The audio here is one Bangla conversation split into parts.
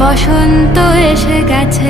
বসন্ত এসে গেছে।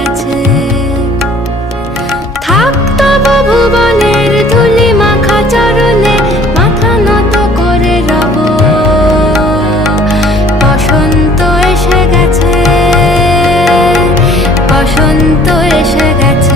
বসন্ত এসে গেছে।